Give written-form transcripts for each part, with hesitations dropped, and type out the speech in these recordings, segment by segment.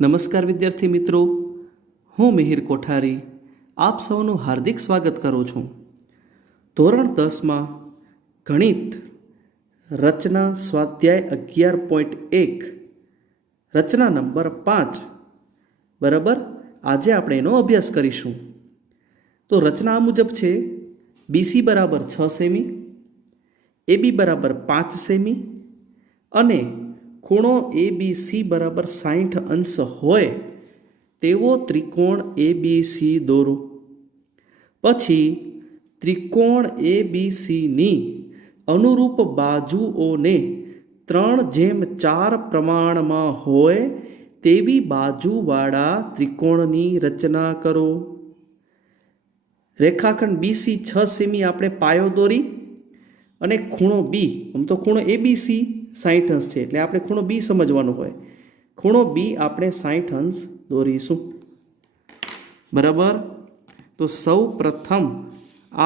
નમસ્કાર વિદ્યાર્થી મિત્રો, હું મિહિર કોઠારી આપ સૌનું હાર્દિક સ્વાગત કરું છું. ધોરણ 10માં ગણિત રચના સ્વાધ્યાય 11.1 રચના નંબર 5 બરાબર. આજે આપણે એનો અભ્યાસ કરીશું. તો રચના આ મુજબ છે: બીસી બરાબર 6 સેમી, એબી બરાબર 5 સેમી અને ખૂણો એબીસી બરાબર 60 અંશ હોય તેવો ત્રિકોણ એબીસી દોરો. પછી ત્રિકોણ એબીસીની અનુરૂપ બાજુઓને 3:4 પ્રમાણમાં હોય તેવી બાજુવાળા ત્રિકોણની રચના કરો. રેખાખંડ બીસી 6 સેમી આપણે પાયો દોરી અને ખૂણો બી, આમ તો ખૂણો એબીસી 60 અંશ છે એટલે આપણે ખૂણો બી સમજવાનો હોય. ખૂણો બી આપણે 60 અંશ દોરીશું. બરાબર. તો સૌ પ્રથમ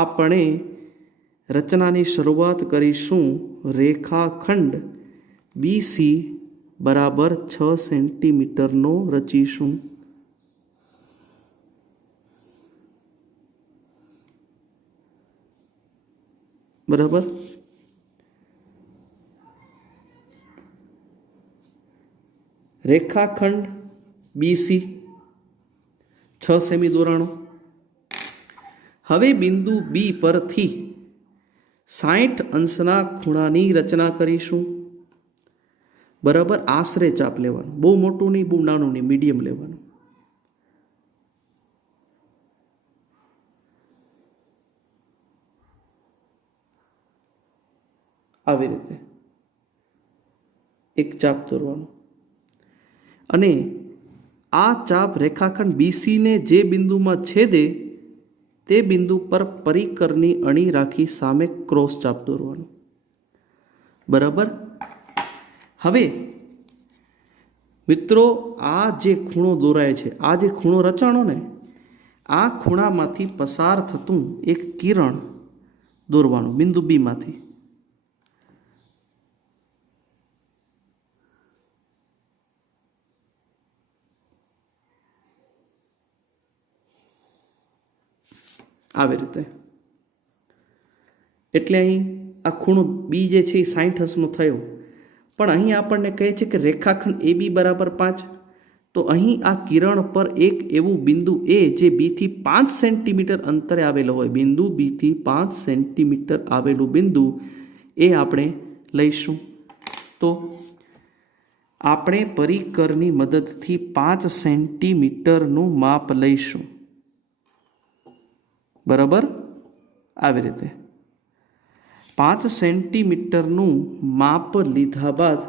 આપણે રચનાની શરૂઆત કરીશું. રેખાખંડ બીસી બરાબર 6 સેન્ટીમીટરનો રચીશું. બરાબર. રેખાખંડ બીસી 6 સેમી દોરાણો. હવે બિંદુ બી પરથી 60 અંશના ખૂણાની રચના કરીશું. બરાબર. આશરે ચાપ લેવાનું, બહુ મોટું નહીં, બહુ નાનું નહીં, મીડિયમ લેવાનું. આવી રીતે એક ચાપ દોરવાનું અને આ ચાપ રેખાખંડ બીસીને જે બિંદુમાં છેદે તે બિંદુ પર પરિકરની અણી રાખી સામે ક્રોસ ચાપ દોરવાનું. બરાબર. હવે મિત્રો, આ જે ખૂણો દોરાય છે, આ જે ખૂણો રચાણો ને, આ ખૂણામાંથી પસાર થતું એક કિરણ દોરવાનું બિંદુ બીમાંથી. આવી રીતે. એટલે અહીં આ ખૂણો બી જે છે એ 60 અંશનો થયો, પણ અહીં આપણને કહે છે કે રેખાખંડ એ બી બરાબર 5. તો અહીં આ કિરણ પર એક એવું બિંદુ એ જે બીથી 5 સેન્ટીમીટર અંતરે આવેલો હોય, બિંદુ બીથી 5 સેન્ટીમીટર આવેલું બિંદુ એ આપણે લઈશું. તો આપણે પરિકરની મદદથી 5 સેન્ટીમીટરનું માપ લઈશું. બરાબર. આવી રીતે 5 સેન્ટીમીટરનું માપ લીધા બાદ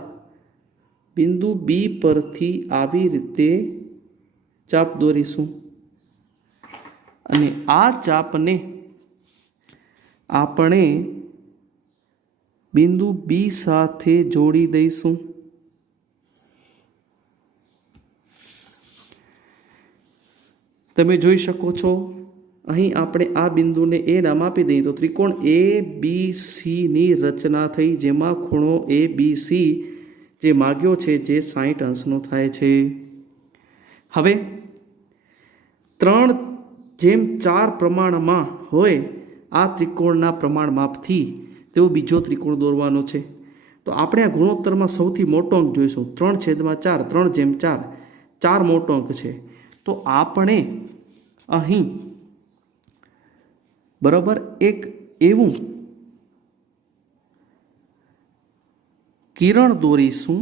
બિંદુ બી પરથી આવી રીતે ચાપ દોરીશું અને આ ચાપને આપણે બિંદુ બી સાથે જોડી દઈશું. તમે જોઈ શકો છો અહીં આપણે આ બિંદુને એ નામ આપી દઈએ તો ત્રિકોણ એ બી સીની રચના થઈ, જેમાં ખૂણો એ બી સી જે માગ્યો છે જે 60 અંશનો થાય છે. હવે 3:4 પ્રમાણમાં હોય આ ત્રિકોણના પ્રમાણ માપથી તેવો બીજો ત્રિકોણ દોરવાનો છે. તો આપણે આ ગુણોત્તરમાં સૌથી મોટો અંક જોઈશું. 3/4, 3:4, 4 મોટો અંક છે. તો આપણે અહીં બરાબર એક એવું કિરણ દોરીશું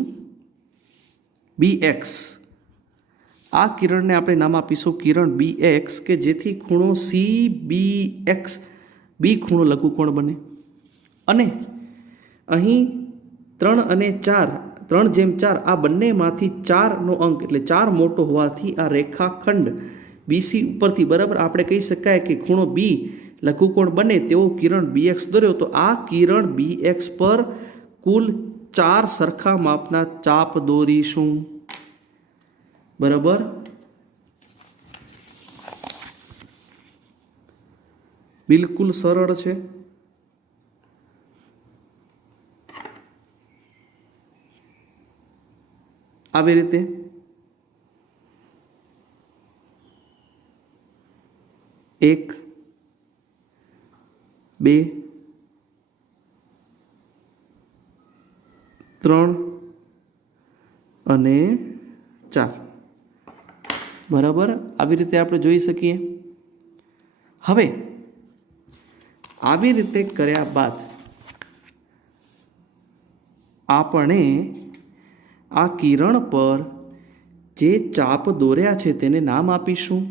બી એક્સ. આ કિરણને આપણે નામ આપીશું કિરણ બી એક્સ, કે જેથી ખૂણો સી બી એક્સ બી ખૂણો લઘુકોણ બને. અને અહીં 3 અને 4, 3/4 આ બંનેમાંથી 4નો અંક એટલે 4 મોટો હોવાથી આ રેખાખંડ બીસી ઉપરથી બરાબર આપણે કહી શકાય કે ખૂણો બી લઘુકોણ બને તેવો કિરણ બી એક્સ દોર્યો. તો આ કિરણ બી એક્સ પર કુલ 4 સરખા માપના ચાપ દોરીશું. બરાબર. બિલકુલ સરળ છે. આવી રીતે 1 2 3 અને 4 બરાબર આવી રીતે આપણે જોઈ શકીએ। હવે આવી રીતે કર્યા બાદ આપણે આ કિરણ પર જે ચાપ દોર્યા છે તેને નામ આપીશું।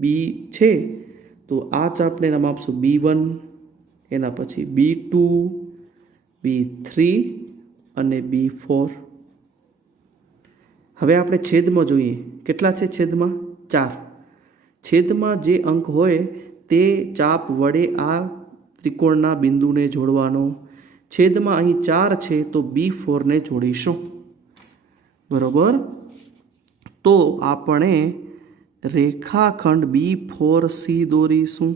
બી છે તો આ ચાપને નામ આપશું B1, એના પછી B2, B3 અને B4। હવે આપણે છેદમાં જોઈએ, કેટલા છે છેદમાં? 4। છેદમાં જે અંક હોય તે ચાપ વડે આ ત્રિકોણના બિંદુને જોડવાનો। છેદમાં અહીં 4 છે તો B4ને જોડીશું, બરાબર। તો આપણે રેખાખંડ B4C દોરીશું,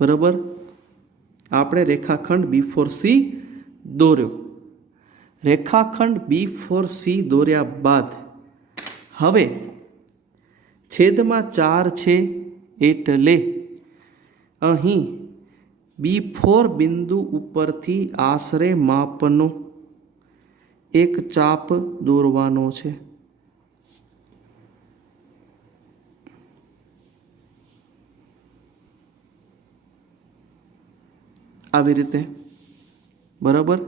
બરાબર। આપણે રેખાખંડ B4C દોર્યો। રેખાખંડ B4C દોર્યા બાદ હવે છેદમાં 4 છે એટલે અહીં B4 બિંદુ ઉપરથી આશરે માપનો એક ચાપ દોરવાનો છે। આવી રીતે, બરાબર।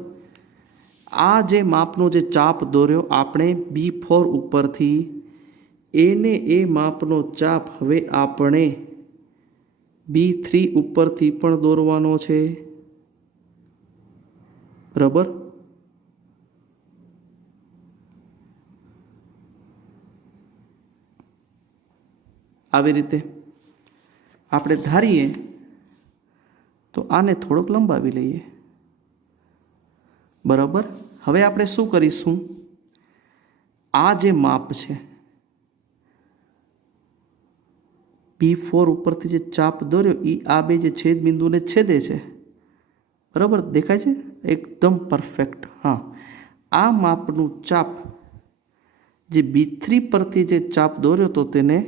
આ જે માપનો જે ચાપ દોર્યો આપણે B4 ઉપરથી, એને એ માપનો ચાપ હવે આપણે B3 ઉપરથી પણ દોરવાનો છે, બરાબર। આવી રીતે આપણે ધારીએ તો આને થોડોક લંબાવી લઈએ, બરાબર। હવે આપણે શું કરીશું, આ જે માપ છે B4 ઉપરથી જે ચાપ દોર્યો એ આ બે જે છેદ બિંદુને છેદે છે, બરાબર, દેખાય છે એકદમ પરફેક્ટ। હા, આ માપનું ચાપ જે B3 પરથી જે ચાપ દોર્યો તો તેને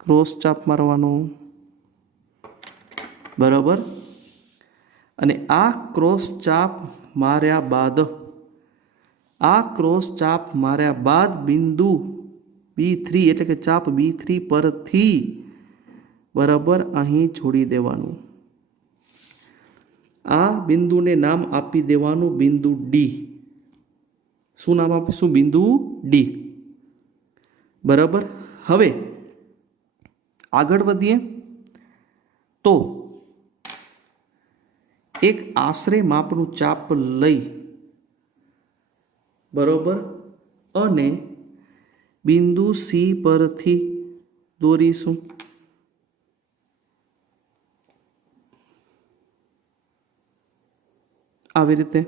ક્રોસ ચાપ મારવાનો, બરાબર। અને આ ક્રોસ ચાપ માર્યા બાદ બિંદુ B3 એટલે કે ચાપ B3 પરથી, બરાબર, અહીં જોડી દેવાનું। આ બિંદુને નામ આપી દેવાનું બિંદુ D। શું નામ આપીશું? બિંદુ D, બરાબર। હવે આગળ વધીએ તો એક આશરે માપનું ચાપ લઈ, બરાબર, અને બિંદુ C પરથી દોરીશું। આવી રીતે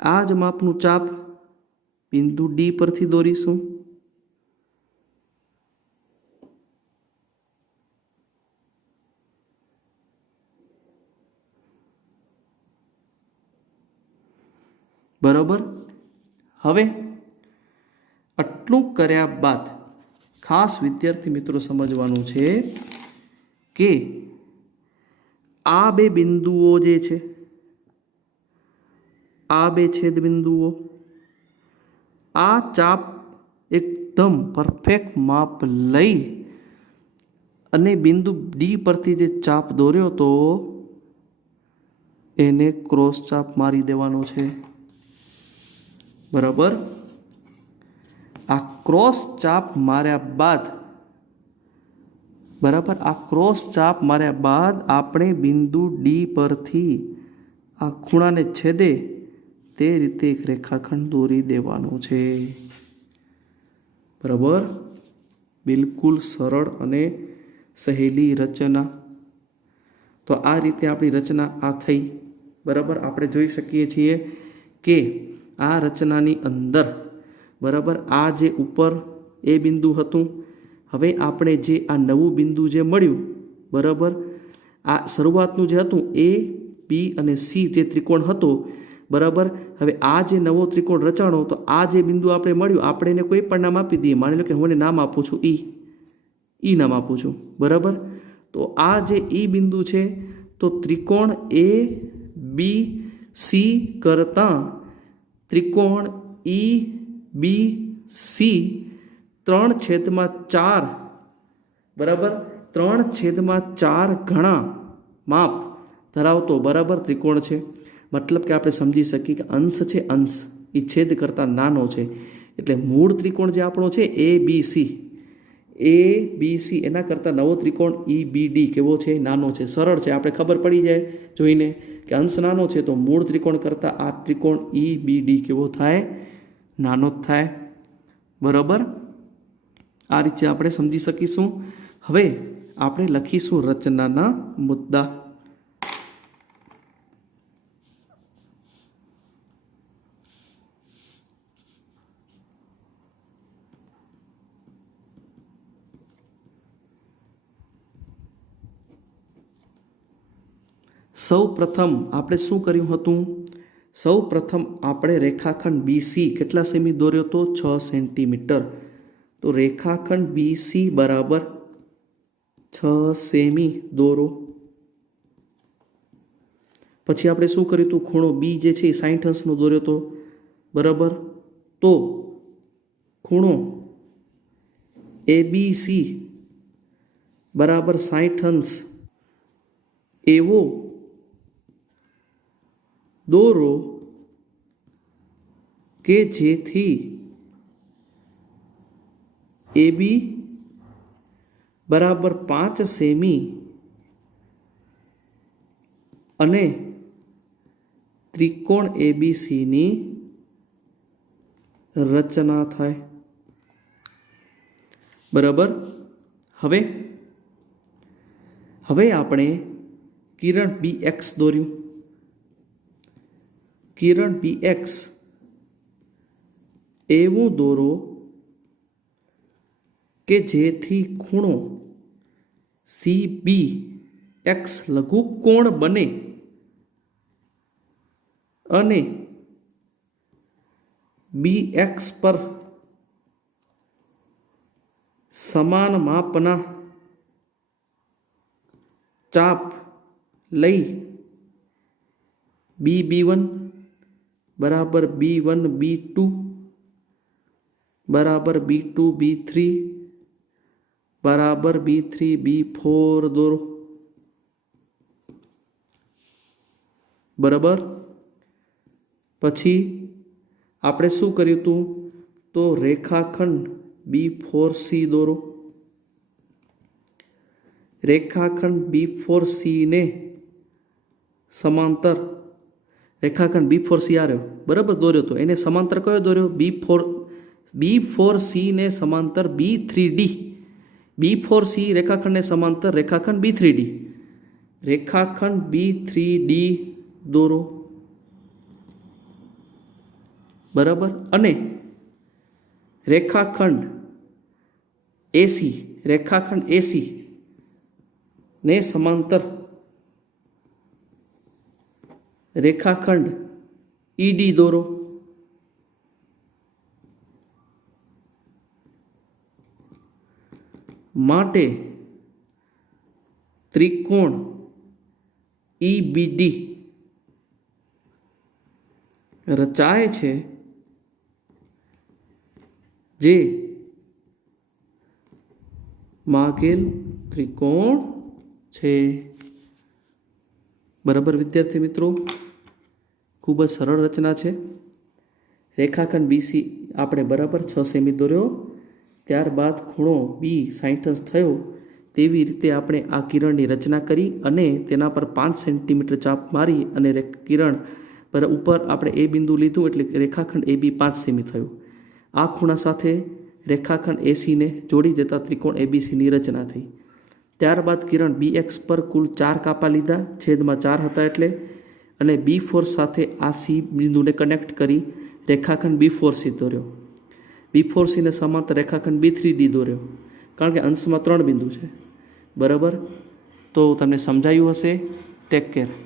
આ જ માપનું ચાપ બિંદુ D પરથી દોરીશું, બરાબર। હવે આટલું કર્યા બાદ ખાસ વિદ્યાર્થી મિત્રો સમજવાનું છે કે આ બે બિંદુઓ જે છે, આ બે છેદ બિંદુઓ, આ ચાપ એકદમ પરફેક્ટ માપ લઈ અને બિંદુ D પરથી જે ચાપ દોર્યો તો એને ક્રોસ ચાપ મારી દેવાનો છે, બરાબર। આ ક્રોસ ચાપ માર્યા બાદ, બરાબર, આ ક્રોસ ચાપ માર્યા બાદ આપણે બિંદુ D પરથી આ ખૂણાને છેદે તે રીતે એક રેખાખંડ દોરી દેવાનો છે, બરાબર। બિલકુલ સરળ અને સહેલી રચના। તો આ રીતે આપણી રચના આ થઈ, બરાબર। આપણે જોઈ શકીએ છીએ કે આ રચનાની અંદર, બરાબર, આ જે ઉપર એ બિંદુ હતું, હવે આપણે જે આ નવું બિંદુ જે મળ્યું, બરાબર, આ શરૂઆતનું જે હતું A, B અને C જે ત્રિકોણ હતો, બરાબર. હવે આ જે નવો ત્રિકોણ રચાણો તો આ જે બિંદુ આપણે મળ્યું આપણે એને કોઈ પણ નામ આપી દઈએ. માની લો કે હું એને નામ આપું છું ઈ નામ આપું છું. બરાબર. તો આ જે ઈ બિંદુ છે તો ત્રિકોણ એ બી સી કરતાં ત્રિકોણ ઈ બી સી 3/4 બરાબર 3/4 ગણા માપ ધરાવતો બરાબર ત્રિકોણ છે. મતલબ કે આપણે સમજી શકીએ કે અંશ છે અંશ એ છેદ કરતાં નાનો છે. એટલે મૂળ ત્રિકોણ જે આપણો છે એ બી સી એના કરતાં નવો ત્રિકોણ ઈ બી ડી કેવો છે? નાનો છે. સરળ છે, આપણે ખબર પડી જાય જોઈને કે અંશ નાનો છે તો મૂળ ત્રિકોણ કરતાં આ ત્રિકોણ ઈ બી ડી કેવો થાય? નાનો જ થાય. બરાબર. આ રીતે આપણે સમજી શકીશું. હવે આપણે લખીશું રચનાના મુદ્દા. સૌ પ્રથમ આપણે શું કર્યું હતું? સૌ પ્રથમ આપણે રેખાખંડ BC કેટલા સેમી દોર્યો હતો? 6 સેન્ટીમીટર. તો રેખાખંડ BC બરાબર 6 સેમી દોરો. પછી આપણે શું કર્યું હતું? ખૂણો બી જે છે એ 60 અંશનો દોર્યો હતો. બરાબર. તો ખૂણો ABC બરાબર 60 અંશ એવો દોરો કે જેથી AB બરાબર 5 સેમી અને ત્રિકોણ ABCની રચના થાય. બરાબર. હવે આપણે કિરણ BX દોર્યું. કિરણ BX એવું દોરો કે જેથી ખૂણો CBX લઘુકોણ બને અને BX પર સમાન માપના ચાપ લઈ BB1 બરાબર B1 B2 બરાબર B2 B3 બરાબર B3 B4 દોરો. બરાબર. પછી આપણે શું કર્યું હતું? તો રેખાખંડ B4C દોરો. રેખાખંડ B4C ને સમાંતર રેખાખંડ B4C આવ્યો. બરાબર દોર્યો તો એને સમાંતર કયો દોર્યો? B4C ને સમાંતર B3D. B4C રેખાખંડને સમાંતર રેખાખંડ B3D. રેખાખંડ B3D દોરો. બરાબર. અને રેખાખંડ AC ને સમાંતર રેખાખંડ ED દોરો. માટે ત્રિકોણ EBD રચાય છે જે માગેલ ત્રિકોણ છે. બરાબર વિદ્યાર્થી મિત્રો, ખૂબ જ સરળ રચના છે. રેખાખંડ BC આપણે બરાબર 6 સેમી દોર્યો. ત્યારબાદ ખૂણો B 60 અંશ થયો. તેવી રીતે આપણે આ કિરણની રચના કરી અને તેના પર 5 સેન્ટીમીટર ચાપ મારી અને કિરણ પર ઉપર આપણે એ બિંદુ લીધું એટલે રેખાખંડ AB 5 સેમી થયું. આ ખૂણા સાથે રેખાખંડ AC ને જોડી દેતા ત્રિકોણ ABCની રચના થઈ. ત્યારબાદ કિરણ BX પર કુલ 4 કાપા લીધા, છેદમાં 4 હતા એટલે, અને B4 સાથે આ C બિંદુને કનેક્ટ કરી રેખાખંડ B4C દોર્યો. B4C ને સમાંતર રેખાખંડ B3D દોર્યો, કારણ કે અંશમાં 3 બિંદુ છે. બરાબર. તો તમને સમજાયું હશે. Take care.